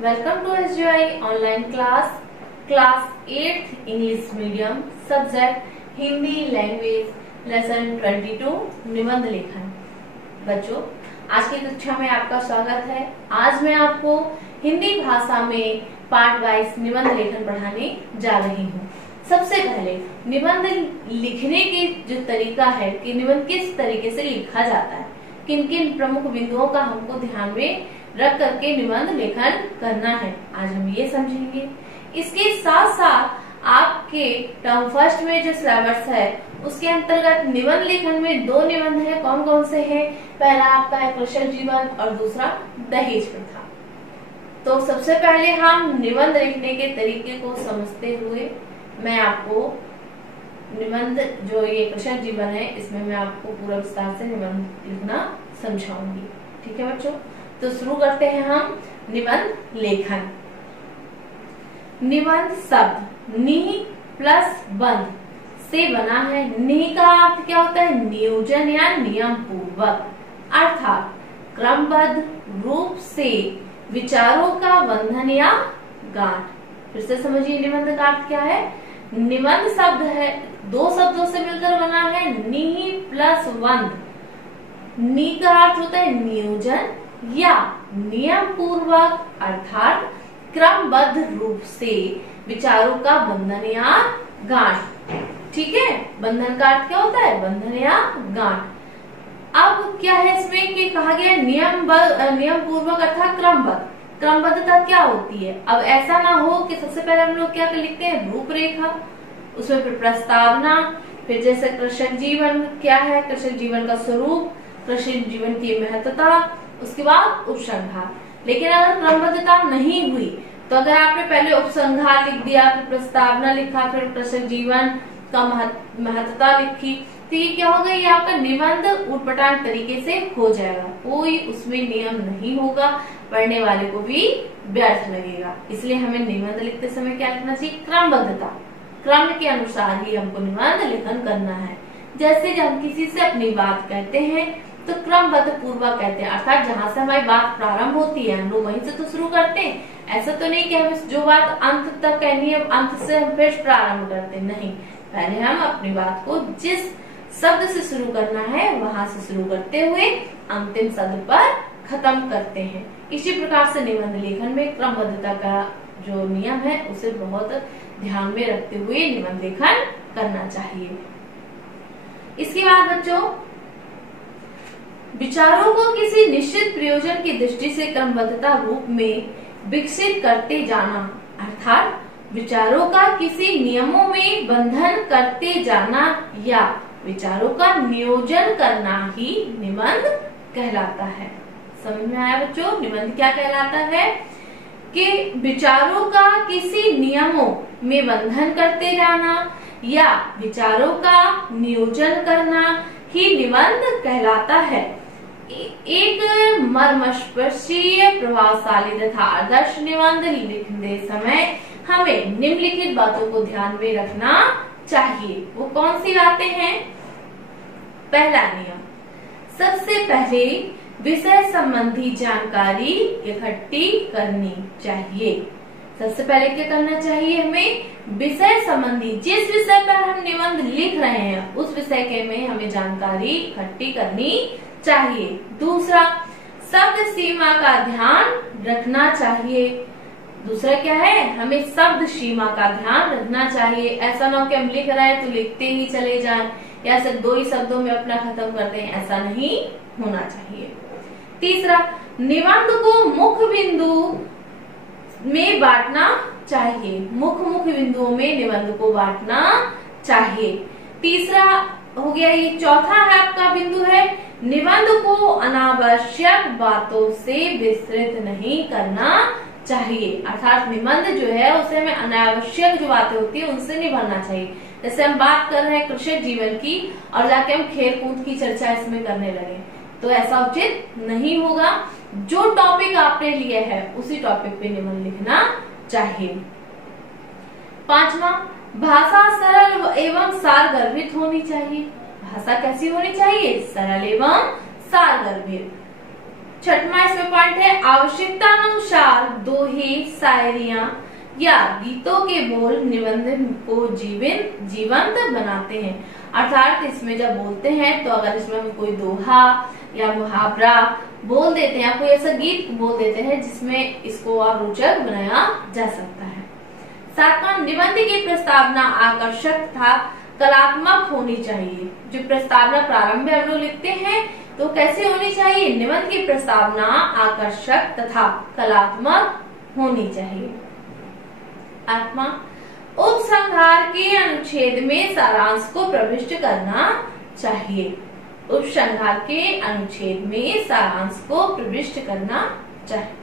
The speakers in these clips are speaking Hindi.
welcome to SGI online class 8th English medium subject Hindi language lesson 22 निबंध लेखन। बच्चों, आज की कक्षा में आपका स्वागत है। आज मैं आपको हिंदी भाषा में पार्ट वाइज निबंध लेखन पढ़ाने जा रही हूँ। सबसे पहले निबंध लिखने की जो तरीका है कि निबंध किस तरीके से लिखा जाता है, किन किन प्रमुख बिंदुओं का हमको ध्यान में रख करके निबंध लेखन करना है, आज हम ये समझेंगे। इसके साथ साथ आपके टर्म फर्स्ट में जो सिलेबस है उसके अंतर्गत निबंध लेखन में दो निबंध है। कौन कौन से हैं? पहला आपका है कृषक जीवन और दूसरा दहेज प्रथा। तो सबसे पहले हम निबंध लिखने के तरीके को समझते हुए मैं आपको निबंध जो ये कृषक जीवन है इसमें मैं आपको पूरा विस्तार से निबंध लिखना समझाऊंगी। ठीक है बच्चों, तो शुरू करते हैं हम निबंध लेखन। निबंध शब्द नि प्लस बंध से बना है। नि का अर्थ क्या होता है? नियोजन या नियम पूर्वक, अर्थात क्रमबद्ध रूप से विचारों का बंधन या गांठ। फिर से समझिए निबंध का अर्थ क्या है। निबंध शब्द है, दो शब्दों से मिलकर बना है, नि प्लस बंध। नि का अर्थ होता है नियोजन या नियम पूर्वक, अर्थात क्रमबद्ध रूप से विचारों का बंधन या गांठ। ठीक है, बंधन का अर्थ क्या होता है? बंधन या गांठ। अब क्या है इसमें कि कहा गया नियम पूर्वक अर्थात क्रमबद्ध। क्रमबद्धता क्या होती है? अब ऐसा ना हो कि सबसे पहले हम लोग क्या लिखते हैं? रूपरेखा, उसमें फिर प्रस्तावना, फिर जैसे कृषक जीवन क्या है, कृषक जीवन का स्वरूप, कृषक जीवन की महत्वता, उसके बाद उपसंहार। लेकिन अगर क्रमबद्धता नहीं हुई तो अगर आपने पहले उपसंहार लिख दिया, फिर प्रस्तावना लिखा, फिर कृषक जीवन का महत्वता लिखी, तो ये क्या होगा? ये आपका निबंध उटपटांग तरीके से हो जाएगा, कोई उसमें नियम नहीं होगा, पढ़ने वाले को भी व्यर्थ लगेगा। इसलिए हमें निबंध लिखते समय क्या लिखना चाहिए? क्रमबद्धता, क्रम के अनुसार ही हमको निबंध लेखन करना है। जैसे जब हम किसी से अपनी बात कहते हैं तो क्रमबद्ध पूर्वक कहते हैं, अर्थात जहाँ से हमारी बात प्रारंभ होती है हम लोग वहीं से तो शुरू करते हैं। ऐसा तो नहीं कि हमें जो बात अंत तक कहनी है अंत से हम फिर प्रारंभ करते हैं, नहीं। पहले हम अपनी बात को जिस शब्द से शुरू करना है वहां से शुरू करते हुए अंतिम शब्द पर खत्म करते हैं। इसी प्रकार से निबंध लेखन में क्रमबद्धता का जो नियम है उसे बहुत ध्यान में रखते हुए निबंध लेखन करना चाहिए। इसके बाद बच्चों, विचारों को किसी निश्चित प्रयोजन की दृष्टि से क्रमबद्धता रूप में विकसित करते जाना, अर्थात विचारों का किसी नियमों में बंधन करते जाना या विचारों का नियोजन करना ही निबंध कहलाता है। समझ में आया बच्चों? निबंध क्या कहलाता है कि विचारों का किसी नियमों में बंधन करते जाना या विचारों का नियोजन करना ही निबंध कहलाता है। एक मर्मस्पर्शी, प्रभावशाली तथा आदर्श निबंध लिखते समय हमें निम्नलिखित बातों को ध्यान में रखना चाहिए। वो कौन सी बातें हैं? पहला नियम, सबसे पहले विषय संबंधी जानकारी इकट्ठी करनी चाहिए। सबसे पहले क्या करना चाहिए? हमें विषय संबंधी, जिस विषय पर हम निबंध लिख रहे हैं उस विषय के में हमें जानकारी इकट्ठी करनी चाहिए। दूसरा, शब्द सीमा का ध्यान रखना चाहिए। दूसरा क्या है? हमें शब्द सीमा का ध्यान रखना चाहिए। ऐसा ना हो कि हम लिख रहे हैं तो लिखते ही चले जाएं या सिर्फ दो ही शब्दों में अपना खत्म कर दें, ऐसा नहीं होना चाहिए। तीसरा, निबंध को मुख्य बिंदु में बांटना चाहिए। मुख्य बिंदुओं में निबंध को बांटना चाहिए। तीसरा हो गया ये। चौथा है आपका बिंदु है, निबंध को अनावश्यक बातों से विस्तृत नहीं करना चाहिए, अर्थात निबंध जो है उसे हमें अनावश्यक जो बातें होती है उनसे नहीं भरना चाहिए। जैसे हम बात कर रहे हैं कृषक जीवन की और जाके हम खेल कूद की चर्चा इसमें करने लगे तो ऐसा उचित नहीं होगा। जो टॉपिक आपने लिए है उसी टॉपिक पे निबंध लिखना चाहिए। पांचवा, भाषा सरल एवं सारगर्भित होनी चाहिए। भाषा कैसी होनी चाहिए? सरल एवं सारगर्भित। छठवां इसमें पॉइंट है, आवश्यकता अनुसार दोहे, शायरियां या गीतों के बोल निबंध को जीवंत बनाते हैं। अर्थात इसमें जब बोलते हैं तो अगर इसमें हम कोई दोहा या मुहावरा बोल देते हैं या कोई ऐसा गीत बोल देते हैं जिसमें इसको और रोचक बनाया जा सकता है। सातवां, निबंध की प्रस्तावना आकर्षक तथा कलात्मक होनी चाहिए। जो प्रस्तावना प्रारंभ में हम लोग लिखते हैं तो कैसे होनी चाहिए? निबंध की प्रस्तावना आकर्षक तथा कलात्मक होनी चाहिए। आठवां, उपसंहार के अनुच्छेद में सारांश को प्रविष्ट करना चाहिए। उपसंहार के अनुच्छेद में सारांश को प्रविष्ट करना चाहिए।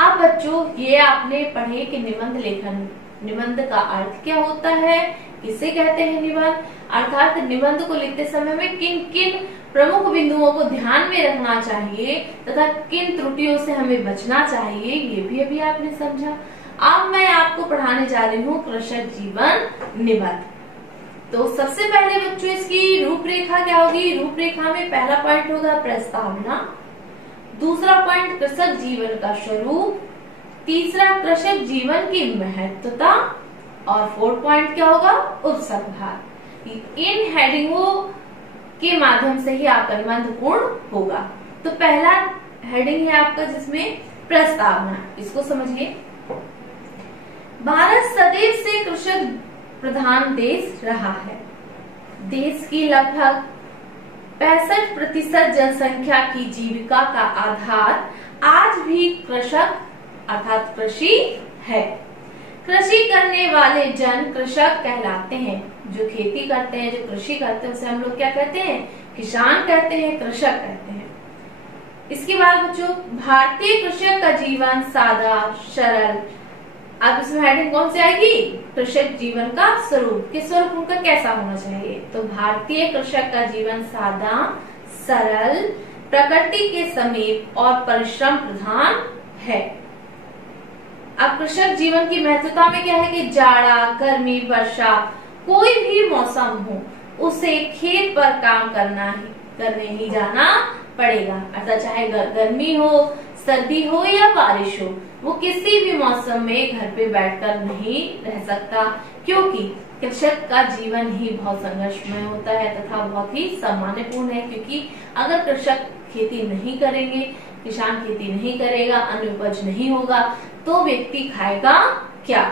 अब बच्चों, ये आपने पढ़े कि निबंध लेखन, निबंध का अर्थ क्या होता है, किसे कहते हैं निबंध, अर्थात निबंध को लिखते समय में किन किन प्रमुख बिंदुओं को ध्यान में रखना चाहिए तथा किन त्रुटियों से हमें बचना चाहिए, ये भी अभी आपने समझा। अब मैं आपको पढ़ाने जा रही हूँ कृषक जीवन निबंध। तो सबसे पहले बच्चों इसकी रूपरेखा क्या होगी? रूपरेखा में पहला पॉइंट होगा प्रस्तावना, दूसरा पॉइंट कृषक जीवन का स्वरूप, तीसरा कृषक जीवन की महत्वता और फोर्थ पॉइंट क्या होगा? उपसंहार। इन हेडिंगों के माध्यम से ही आपका निबंध पूर्ण होगा। तो पहला हेडिंग है आपका जिसमें प्रस्तावना, इसको समझिए। भारत सदैव से कृषक प्रधान देश रहा है। देश की लगभग 65% जनसंख्या की जीविका का आधार आज भी कृषक अर्थात कृषि है। कृषि करने वाले जन कृषक कहलाते हैं। जो खेती करते हैं, जो कृषि करते हैं, उसे हम लोग क्या कहते हैं? किसान कहते हैं, कृषक कहते हैं। इसके बाद बच्चों, भारतीय कृषक का जीवन सादा सरल। अब इसमें हेडिंग कौन सी आएगी? कृषक जीवन का स्वरूप, कि स्वरूप उनका कैसा होना चाहिए। तो भारतीय कृषक का जीवन सादा सरल, प्रकृति के समीप और परिश्रम प्रधान है। अब कृषक जीवन की महत्वता में क्या है कि जाड़ा, गर्मी, वर्षा, कोई भी मौसम हो उसे खेत पर काम करने ही जाना पड़ेगा। अर्थात चाहे गर्मी हो, सर्दी हो या बारिश हो, वो किसी भी मौसम में घर पे बैठकर नहीं रह सकता, क्योंकि कृषक का जीवन ही बहुत संघर्षमय होता है तथा बहुत ही सम्मानपूर्ण है। क्योंकि अगर कृषक खेती नहीं करेंगे, किसान खेती नहीं करेगा, अन्न उपज नहीं होगा, तो व्यक्ति खाएगा क्या?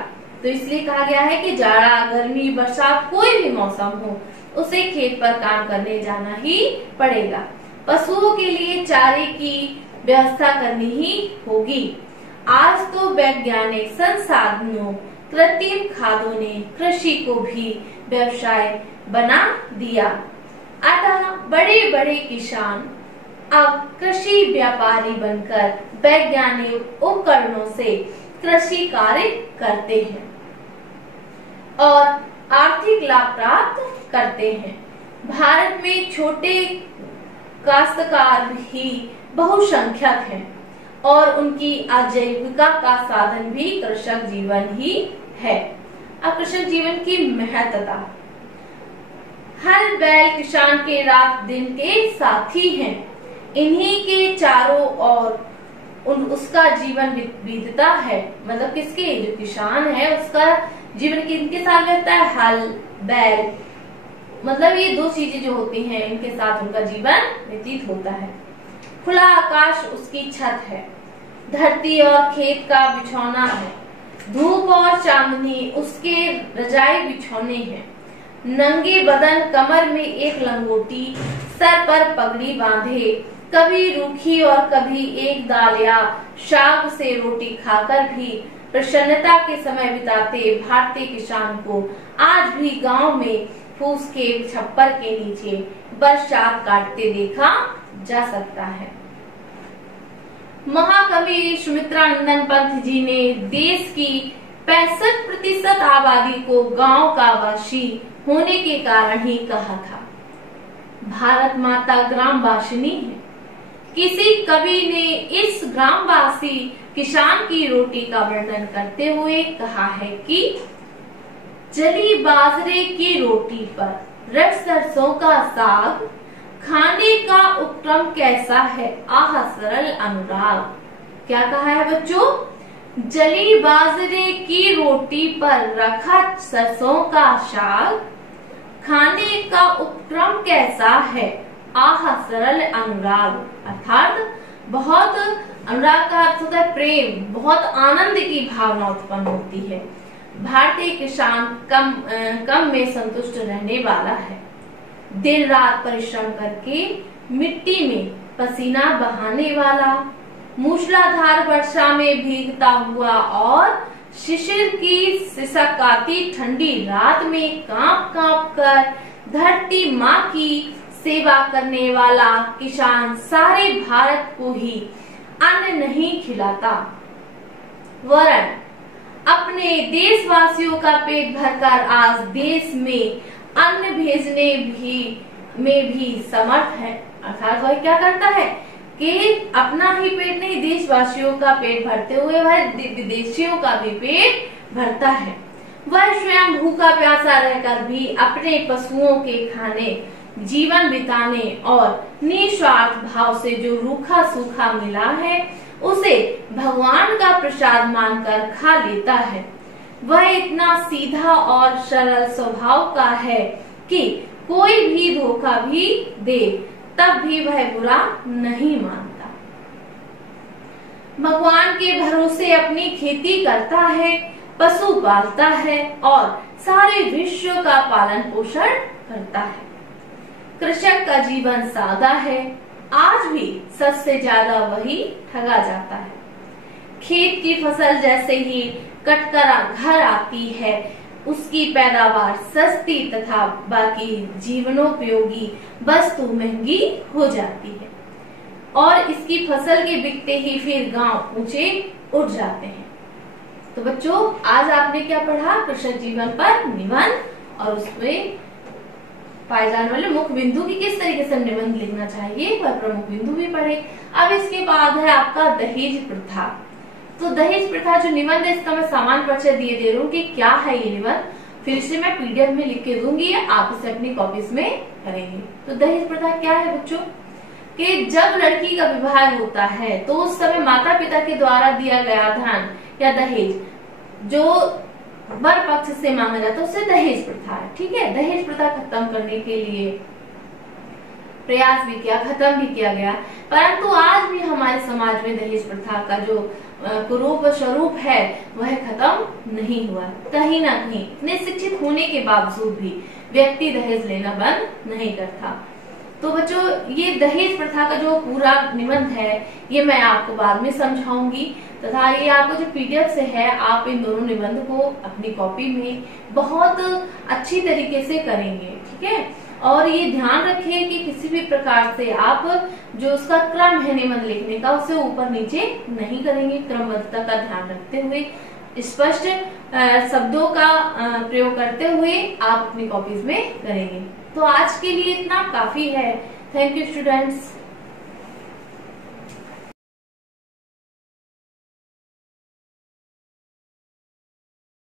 तो इसलिए कहा गया है कि जाड़ा, गर्मी, बरसात, कोई भी मौसम हो उसे खेत पर काम करने जाना ही पड़ेगा। पशुओं के लिए चारे की व्यवस्था करनी ही होगी। आज तो वैज्ञानिक संसाधनों, कृत्रिम खादों ने कृषि को भी व्यवसाय बना दिया। अतः बड़े बड़े किसान अब कृषि व्यापारी बनकर वैज्ञानिक उपकरणों से कृषि कार्य करते हैं और आर्थिक लाभ प्राप्त करते हैं। भारत में छोटे काश्तकार ही बहुसंख्यक हैं और उनकी आजीविका का साधन भी कृषक जीवन ही है। अब कृषक जीवन की महत्वता, हल बैल किसान के रात दिन के साथी हैं। इन्हीं के चारों ओर उसका जीवन बीतता है। मतलब किसके? जो किसान है उसका जीवन किनके साथ रहता है? हल, बैल, मतलब ये दो चीजें जो होती हैं इनके साथ उनका जीवन व्यतीत होता है। खुला आकाश उसकी छत है, धरती और खेत का बिछौना है, धूप और चांदनी उसके रजाई बिछौने हैं। नंगे बदन, कमर में एक लंगोटी, सर पर पगड़ी बांधे, कभी रूखी और कभी एक दाल या शाग से रोटी खाकर भी प्रसन्नता के समय बिताते भारतीय किसान को आज भी गांव में फूस के छप्पर के नीचे बरसात काटते देखा जा सकता है। महाकवि सुमित्रानंद पंत जी ने देश की 65% आबादी को गांव का वासी होने के कारण ही कहा था, भारत माता ग्रामवासिनी है। किसी कवि ने इस ग्रामवासी किसान की रोटी का वर्णन करते हुए कहा है कि जली बाजरे की रोटी पर रट सरसों का साग, खाने का उपक्रम कैसा है? आह सरल अनुराग। क्या कहा है बच्चों? जली बाजरे की रोटी पर रखा सरसों का साग, खाने का उपक्रम कैसा है? आह सरल अनुराग। अर्थात बहुत, अनुराग का अर्थ होता है प्रेम, बहुत आनंद की भावना उत्पन्न होती है। भारतीय किसान कम में संतुष्ट रहने वाला है। दिन रात परिश्रम करके मिट्टी में पसीना बहाने वाला, मूसलाधार वर्षा में भीगता हुआ और शिशिर की सिसकाती ठंडी रात में कांप कांप कर धरती माँ की सेवा करने वाला किसान सारे भारत को ही अन्न नहीं खिलाता, वरन अपने देशवासियों का पेट भरकर आज देश में अन्न भेजने में भी समर्थ है। अर्थात वह क्या करता है कि अपना ही पेट नहीं, देशवासियों का पेट भरते हुए वह विदेशियों का भी पेट भरता है। वह स्वयं भूखा प्यासा रहकर भी अपने पशुओं के खाने, जीवन बिताने और निस्वार्थ भाव से जो रूखा सूखा मिला है उसे भगवान का प्रसाद मानकर खा लेता है। वह इतना सीधा और सरल स्वभाव का है कि कोई भी धोखा भी दे तब भी वह बुरा नहीं मानता। भगवान के भरोसे अपनी खेती करता है, पशु पालता है और सारे विश्व का पालन पोषण करता है। कृषक का जीवन सादा है, आज भी सबसे ज्यादा वही ठगा जाता है। खेत की फसल जैसे ही कटकर घर आती है, उसकी पैदावार सस्ती तथा बाकी जीवनोपयोगी वस्तु महंगी हो जाती है और इसकी फसल के बिकते ही फिर गांव ऊंचे उठ जाते हैं। तो बच्चों, आज आपने क्या पढ़ा? कृषक जीवन पर निबंध और उसमें पाए जाने वाले मुख्य बिंदु की किस तरीके से निबंध लिखना चाहिए वह प्रमुख बिंदु भी पढ़े। अब इसके बाद है आपका दहेज प्रथा। तो दहेज प्रथा जो निबंध है इसका मैं सामान्य परिचय दिए दे रही हूँ कि क्या है ये निबंध, फिर से मैं पीडीएफ में लिख के दूंगी, आप इसे अपनी कॉपीज में करेंगे। तो दहेज प्रथा क्या है बच्चों? कि जब लड़की का विवाह होता है तो उस समय माता पिता के द्वारा दिया गया धन या दहेज जो वर पक्ष से मांगा जाता है उसे दहेज प्रथा है। ठीक है, दहेज प्रथा खत्म करने के लिए प्रयास भी किया, खत्म भी किया गया, परंतु आज भी हमारे समाज में दहेज प्रथा का जो कुरूप स्वरूप है वह खत्म नहीं हुआ। कहीं ना कहीं इतने शिक्षित होने के बावजूद भी व्यक्ति दहेज लेना बंद नहीं करता। तो बच्चों, ये दहेज प्रथा का जो पूरा निबंध है ये मैं आपको बाद में समझाऊंगी तथा ये आपको जो पीडीएफ से है आप इन दोनों निबंध को अपनी कॉपी में बहुत अच्छी तरीके से करेंगे। ठीक है, और ये ध्यान रखिए कि किसी भी प्रकार से आप जो उसका क्रम है निबंध लिखने का उसे ऊपर नीचे नहीं करेंगे। क्रमबद्धता का ध्यान रखते हुए स्पष्ट शब्दों का प्रयोग करते हुए आप अपनी कॉपीज में करेंगे। तो आज के लिए इतना काफी है। Thank you students.